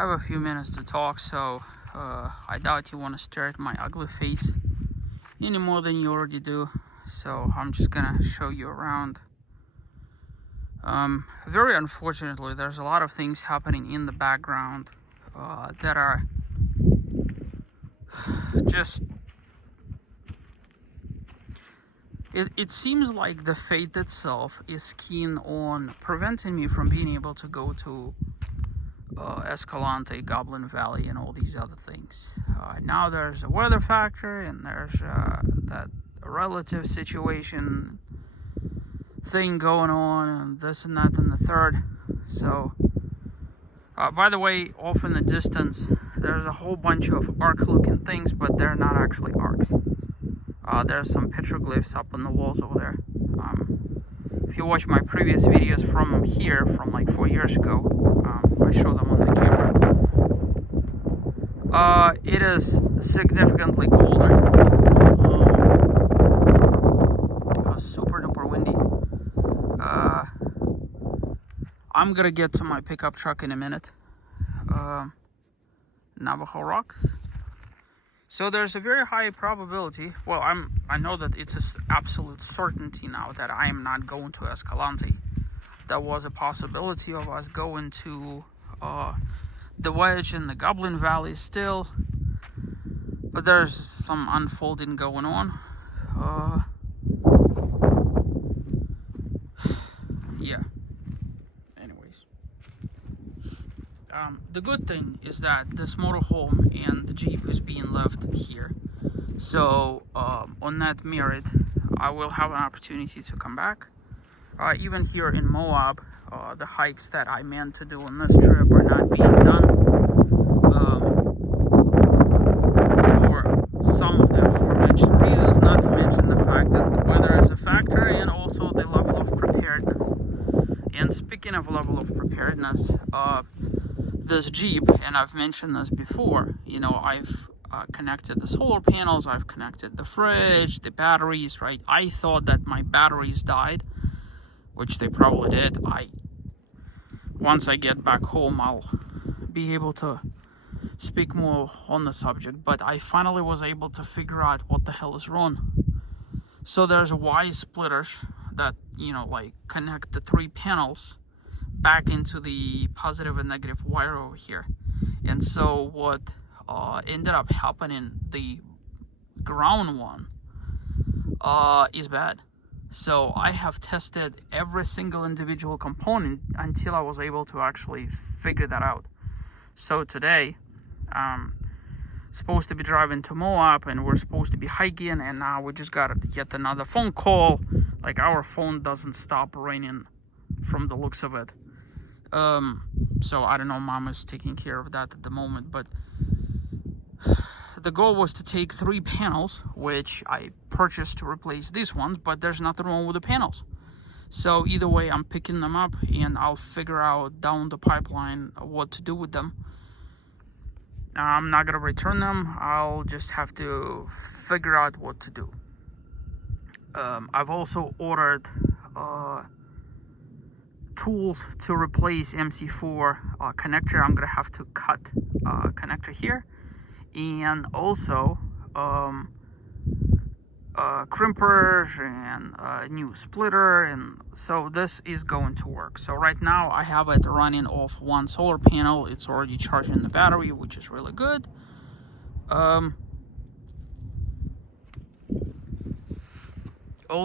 I have a few minutes to talk, so I doubt you want to stare at my ugly face any more than you already do. So I'm just gonna show you around. Very unfortunately, there's a lot of things happening in the background that are just... It seems like the fate itself is keen on preventing me from being able to go to Escalante, Goblin Valley, and all these other things. Now there's a weather factor, and there's that relative situation thing going on, and this and that and the third. So, by the way, off in the distance, there's a whole bunch of arc-looking things, but they're not actually arcs. There's some petroglyphs up on the walls over there. If you watch my previous videos from here, from like 4 years ago, I show them on the camera. It is significantly colder. Super duper windy. I'm gonna get to my pickup truck in a minute. Navajo Rocks. So there's a very high probability, well, I know that it's an absolute certainty now that I am not going to Escalante. There was a possibility of us going to the Wedge in the Goblin Valley still, but there's some unfolding going on. Yeah. Anyways. The good thing is that this motorhome and the Jeep is being left here. So, on that merit, I will have an opportunity to come back. Even here in Moab, the hikes that I meant to do on this trip are not being done. For some of the aforementioned reasons, not to mention the fact that the weather is a factor and also the level of preparedness. And speaking of level of preparedness, this Jeep, and I've mentioned this before, you know, I've connected the solar panels, I've connected the fridge, the batteries, right? I thought that my batteries died, which they probably did. Once I get back home, I'll be able to speak more on the subject, but I finally was able to figure out what the hell is wrong. So there's Y splitters that, you know, like connect the 3 panels back into the positive and negative wire over here. And so what ended up happening, the ground one is bad. So I have tested every single individual component until I was able to actually figure that out. So today I'm supposed to be driving to Moab, and we're supposed to be hiking, and now we just got yet another phone call. Like, our phone doesn't stop ringing from the looks of it. So I don't know, Mom is taking care of that at the moment, but the goal was to take 3 panels, which I purchased to replace these ones, but there's nothing wrong with the panels. So either way, I'm picking them up, and I'll figure out down the pipeline what to do with them. I'm not gonna return them. I'll just have to figure out what to do. I've also ordered tools to replace MC4 connector. I'm gonna have to cut connector here, and also crimpers and a new splitter, and so this is going to work. So right now I have it running off 1 solar panel. It's already charging the battery, which is really good. All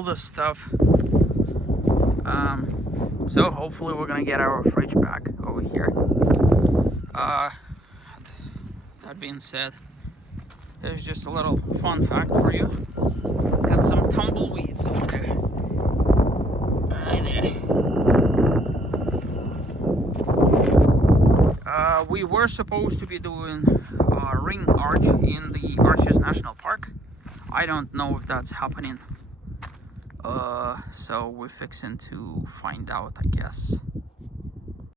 this stuff. So hopefully we're gonna get our fridge back over here. That being said, here's just a little fun fact for you. Got some tumbleweeds over there. We were supposed to be doing a ring arch in the Arches National Park. I don't know if that's happening. So we're fixing to find out, I guess.